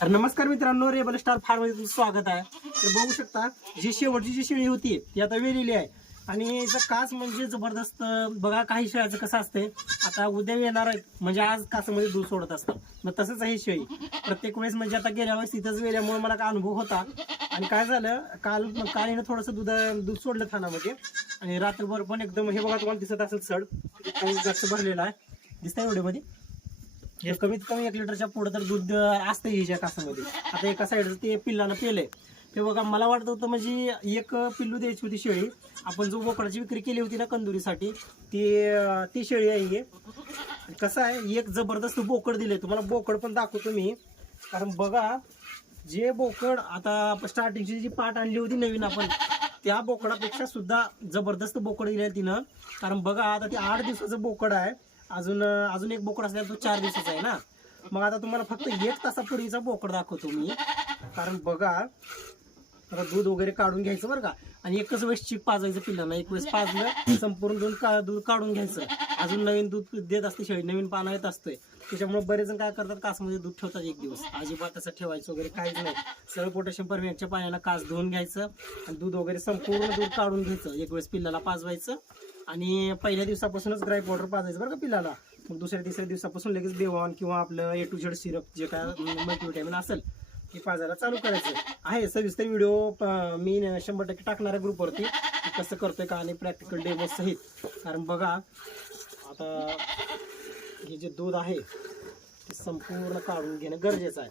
तर नमस्कार मित्रांनो रेबल स्टार फार्म तुमचं स्वागत आहे. तर बघू शकता जी शेवटची जी शेळी होती ती आता वेलेली आहे. आणि याचा कास म्हणजे जबरदस्त बघा काही शेळ्याचं कसं असते आता उद्या येणार आहेत म्हणजे आज कासामध्ये दूध सोडत असतात. मग तसंच आहे शेळी. प्रत्येक वेळेस म्हणजे आता गेल्या वेळेस तिथंच वेल्यामुळे मला काय अनुभव होता. आणि काय झालं काल काल येणं थोडंसं दूध दूध सोडलं थानामध्ये. आणि रात्रभर पण एकदम हे बघा तुम्हाला दिसत असेल सड. जास्त भरलेला आहे. दिसतंय व्हिडिओमध्ये हे कमीत कमी एक लिटरच्या पुढे तर दूध असतं हिच्या कासामध्ये. आता एका साईडचं ते पिल्लानं पेलंय. ते बघा मला वाटत होतं म्हणजे एक पिल्लू द्यायची होती शेळी. आपण जो बोकडाची विक्री केली होती ना कंदुरीसाठी ती ती शेळी आहे ही. कसं आहे एक जबरदस्त बोकड दिले तुम्हाला बोकड पण दाखवतो मी. कारण बघा जे बोकड आता स्टार्टिंगची जी पाट आणली होती नवीन आपण त्या बोकडापेक्षा सुद्धा जबरदस्त बोकड दिले तिनं. कारण बघा आता ते आठ दिवसाचं बोकड आहे. अजून अजून एक बोकड असल्याला तो चार दिवसाचा आहे ना. मग आता तुम्हाला फक्त एक तासापूर्वीचा बोकड दाखवतो मी. कारण बघा आता दूध वगैरे काढून घ्यायचं बरं का. आणि एकच वेळेस चीक पाजायचं पिल्लांना. एक वेळेस पाजलं संपूर्ण दूध का दूध काढून घ्यायचं. अजून नवीन दूध देत असते शेळी नवीन पाना येत असतोय त्याच्यामुळे बरेच जण काय करतात कासमध्ये दूध ठेवतात एक दिवस. अजिबात तसं ठेवायचं वगैरे काहीच नाही. सरळ पोटॅशियम परमिटच्या पाण्याला कास धुवून घ्यायचं आणि दूध वगैरे संपूर्ण दूध काढून घ्यायचं. एक वेळेस पिल्लाला पाजवायचं. आणि पहिल्या दिवसापासूनच ड्राय पावडर पाजायचं बरं का पिलाला. मग दुसऱ्या तिसऱ्या दिवसापासून लगेच बेवॉन किंवा आपलं ए टू झेड सिरप जे काय मल्टीव्हिटॅमिन असेल ते पाजायला चालू करायचं. आहे सविस्तर व्हिडिओ मी शंभर टक्के टाकणाऱ्या ग्रुपवरती कसं करतोय का आणि प्रॅक्टिकल डेमो सहित. कारण बघा आता हे जे दूध आहे ते संपूर्ण काढून घेणं गरजेचं आहे.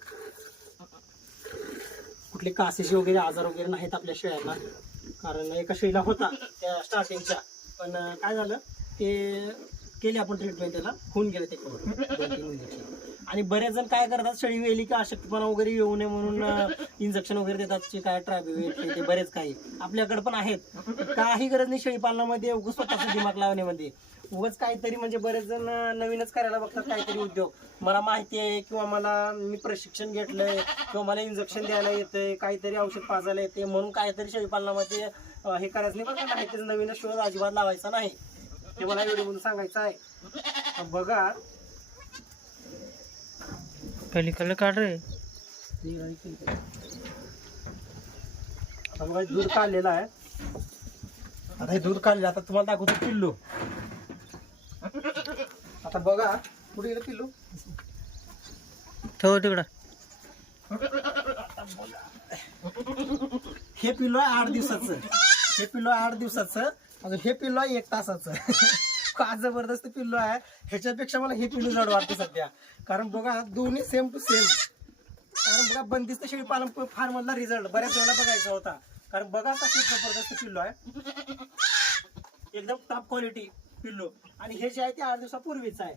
कुठले कासेचे वगैरे आजार वगैरे नाहीत आपल्या शेळ्यांना. कारण एका शेळीला होता त्या स्टार्टिंगच्या पण काय झालं ते केली आपण ट्रीटमेंट त्याला होऊन गेलं ते. आणि बरेच जण काय करतात शेळी वेली की अशक्तपणा वगैरे येऊ नये म्हणून इंजेक्शन वगैरे देतात काय ट्रायबेट ते बरेच काही. आपल्याकडे पण आहेत. काही गरज नाही शेळी पालनामध्ये उगाच स्वतःचा दिमाग लावण्यामध्ये. उगाच काहीतरी म्हणजे बरेच जण नवीनच करायला बघतात काहीतरी उद्योग. मला माहिती आहे किंवा मला मी प्रशिक्षण घेतलंय किंवा मला इंजेक्शन द्यायला येतंय काहीतरी औषध पाजायला येते म्हणून काहीतरी शेळी पालनामध्ये हे करायचं नाही बघा काहीतरी नवीन शोध अजिबात लावायचा नाही. हे मला व्हिडिओ सांगायचं आहे. बघा. पलीकडे काढ रे. आता बघा हे दूध काढलेलं आहे. आता हे दूध काढले आता तुम्हाला दाखवतो पिल्लू. आता बघा कुठे गेलं पिल्लू. ठेव तिकडं. हे पिल्लू आहे आठ दिवसाचं. हे पिल्लो आठ दिवसाचं अजून हे पिल्लो आहे एक तासाचं. का जबरदस्त पिल्लो आहे. ह्याच्यापेक्षा मला हे पिल्लू जड वाटते सध्या. कारण बघा दोन्ही सेम टू सेम कारण बघा बंदिस्त शेळी पालन फार मधला रिझल्ट बऱ्याच वेळेला बघायचा होता. कारण बघा कसं जबरदस्त पिल्लो आहे. एकदम टॉप क्वालिटी पिल्लू. आणि हे जे आहे ते आठ दिवसापूर्वीच आहे.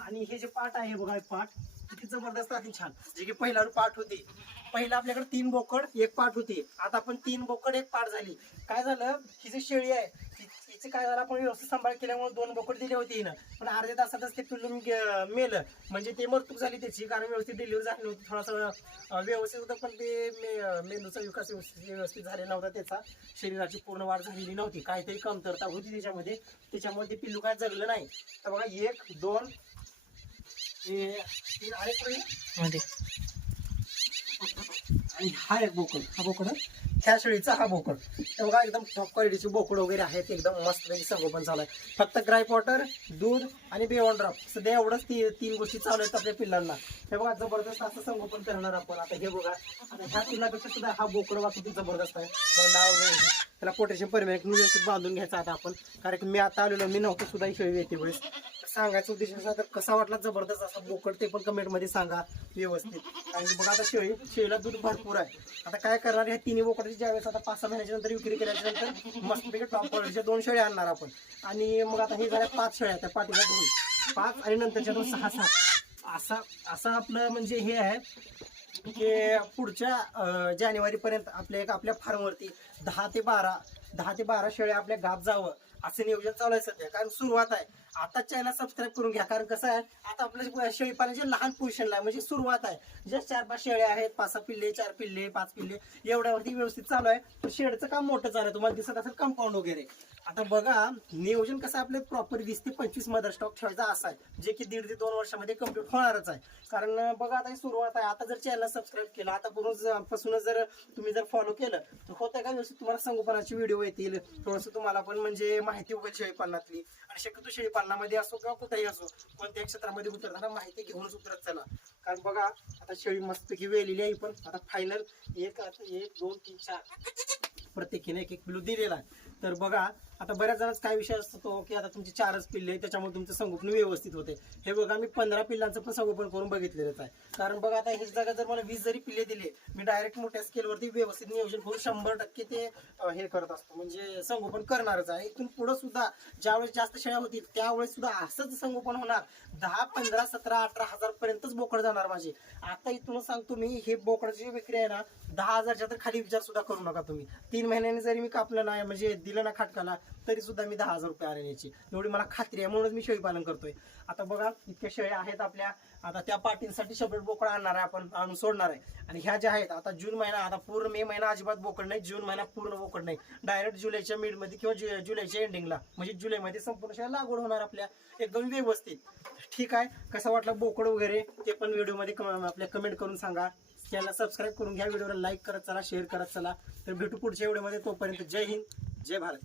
आणि हे जे पाट आहे बघा हे पाट किती जबरदस्त अति छान. जे की पहिला पाठ होती. पहिला आपल्याकडे तीन बोकड एक पाठ होती. आता आपण तीन बोकड एक पाठ झाली. काय झालं? ही जी शेळी आहे हिचं काय झालं? आपण व्यवस्थित सांभाळ केल्यामुळे दोन बोकड दिली होती हिनं. पण अर्ध्या तासातच ते पिल्लू गे- मेलं. म्हणजे ते मरतूक झाली त्याची कारण व्यवस्थित डिलिव्हरी झाली नव्हती. थोडासा व्यवस्थित होतं पण ते मे- मेंदूचा विकास व्यवस्थित व्यवस्थित झालेला नव्हता त्याचा. शरीराची पूर्ण वाढ झालेली नव्हती. काहीतरी कमतरता होती त्याच्यामध्ये. त्याच्यामुळे ते पिल्लू काय जगलं नाही. तर बघा एक दोन मध्ये. आणि हा एक बोकड हा बोकड. ह्या शेळीचा हा बोकड. बघा एकदम टॉप क्वालिटीचे बोकड वगैरे आहेत एकदम मस्त संगोपन चालू आहे. फक्त ग्राय वॉटर दूध आणि बेवॉन ड्रॉप सध्या एवढंच ती तीन गोष्टी चालू आहेत आपल्या पिल्लांना. हे बघा जबरदस्त असं संगोपन करणार आपण. आता हे बघा आता ह्या पिल्लापेक्षा सुद्धा हा बोकड वा किती जबरदस्त आहे. वगैरे. त्याला पोटॅशियम परमिनंट व्यवस्थित बांधून घ्यायचा आता आपण. कारण की मी आता आलेलो मी नव्हतो सुद्धा ही शेळी येते वेळेस. सांगायचा उद्देश असा तर कसा वाटला जबरदस्त असा बोकड ते पण कमेंटमध्ये सांगा व्यवस्थित. आणि बघा आता शेळी शेळीला दूध भरपूर आहे. आता काय करणार ह्या तिन्ही बोकडाची ज्यावेळेस आता पाच सहा महिन्याच्या नंतर विक्री केल्याच्यानंतर मस्तपैकी टॉप क्वालिटीच्या दोन शेळ्या आणणार आपण. आणि मग आता हे झाल्या पाच शेळ्या त्या पाठीला दोन. पाच आणि नंतरच्या दोन सहा सात असा असं आपलं म्हणजे हे आहे की पुढच्या जानेवारीपर्यंत आपल्या एक आपल्या फार्मवरती दहा ते बारा दहा ते बारा शेळ्या आपल्या गाप जावं. असं नियोजन चालू आहे सध्या. कारण सुरुवात आहे. आता चॅनल सबस्क्राईब करून घ्या. कारण कसं आहे आता आपल्या शेळी पालनाचे लहान पोझिशनला आहे म्हणजे सुरुवात आहे. जस्ट चार पाच शेळ्या आहेत पाच सहा पिल्ले चार पिल्ले पाच पिल्ले एवढ्यावरती व्यवस्थित चालू आहे. पण शेडचं काम मोठं चालू आहे. तुम्हाला दिसत असेल कंपाऊंड वगैरे. आता बघा नियोजन कसं आपलं प्रॉपर वीस ते पंचवीस मदर स्टॉक ठेवायचा असा आहे. जे की दीड ते दोन वर्षामध्ये कंप्लीट होणारच आहे. कारण बघा आता ही सुरुवात आहे. आता जर चॅनल सबस्क्राईब केलं आता पूर्ण पासूनच जर तुम्ही जर फॉलो केलं तर होतं का व्यवस्थित? तुम्हाला संगोपनाचे व्हिडिओ येतील. थोडंसं तुम्हाला पण म्हणजे माहिती होईल शेळीपालनातली. आणि शक्यतो शेळीपालनामध्ये असो किंवा कुठेही असो कोणत्याही क्षेत्रामध्ये उतरताना माहिती घेऊनच उतरत चला. कारण बघा आता शेळी मस्तपैकी वेलेली आहे पण आता फायनल एक एक दोन तीन चार प्रत्येकीने एक एक पिलू दिलेला आहे. तर बघा आता बऱ्याच जणांचा काय विषय असतो तो की आता तुमचे चारच पिल्ले त्याच्यामुळे तुमचं संगोपन व्यवस्थित होते. हे बघा मी पंधरा पिल्लांचं पण संगोपन करून बघितलेलंच आहे. कारण बघा आता हे जागा जर मला वीस जरी पिल्ले दिले मी डायरेक्ट मोठ्या स्केलवरती व्यवस्थित नियोजन करून शंभर टक्के ते हे करत असतो. म्हणजे संगोपन करणारच आहे. इथून पुढे सुद्धा ज्यावेळेस जास्त शेळ्या होतील त्यावेळेस सुद्धा असंच संगोपन होणार. दहा पंधरा सतरा अठरा हजार पर्यंतच बोकड जाणार माझे. आता इथून सांगतो मी हे बोकडाची विक्री आहे ना दहा हजारच्या तर खाली विचार सुद्धा करू नका तुम्ही. तीन महिन्याने जरी मी कापलं नाही म्हणजे दिलं ना खाटकाला तरी सुद्धा मी दहा हजार रुपये आणण्याची एवढी मला खात्री आहे म्हणूनच मी शेळी पालन करतोय. आता बघा इतक्या शेळ्या आहेत आपल्या. आता त्या पार्टींसाठी शब्द बोकड आणणार आहे आपण आणून सोडणार आहे. आणि ह्या ज्या आहेत आता जून महिना आता पूर्ण मे महिना अजिबात बोकड नाही जून महिना पूर्ण बोकड नाही. डायरेक्ट जुलैच्या मिडमध्ये किंवा जु- जुलैच्या एंडिंगला म्हणजे जुलैमध्ये संपूर्ण शेळ्या लागवड होणार आपल्या. एकदम व्यवस्थित. ठीक आहे. कसं वाटलं बोकड वगैरे ते पण व्हिडिओमध्ये आपल्या कमेंट करून सांगा. चॅनल सबस्क्राईब करून घ्या व्हिडिओला लाईक करत चला शेअर करत चला. तर भेटू पुढच्या व्हिडिओमध्ये. तोपर्यंत जय हिंद जय भारत.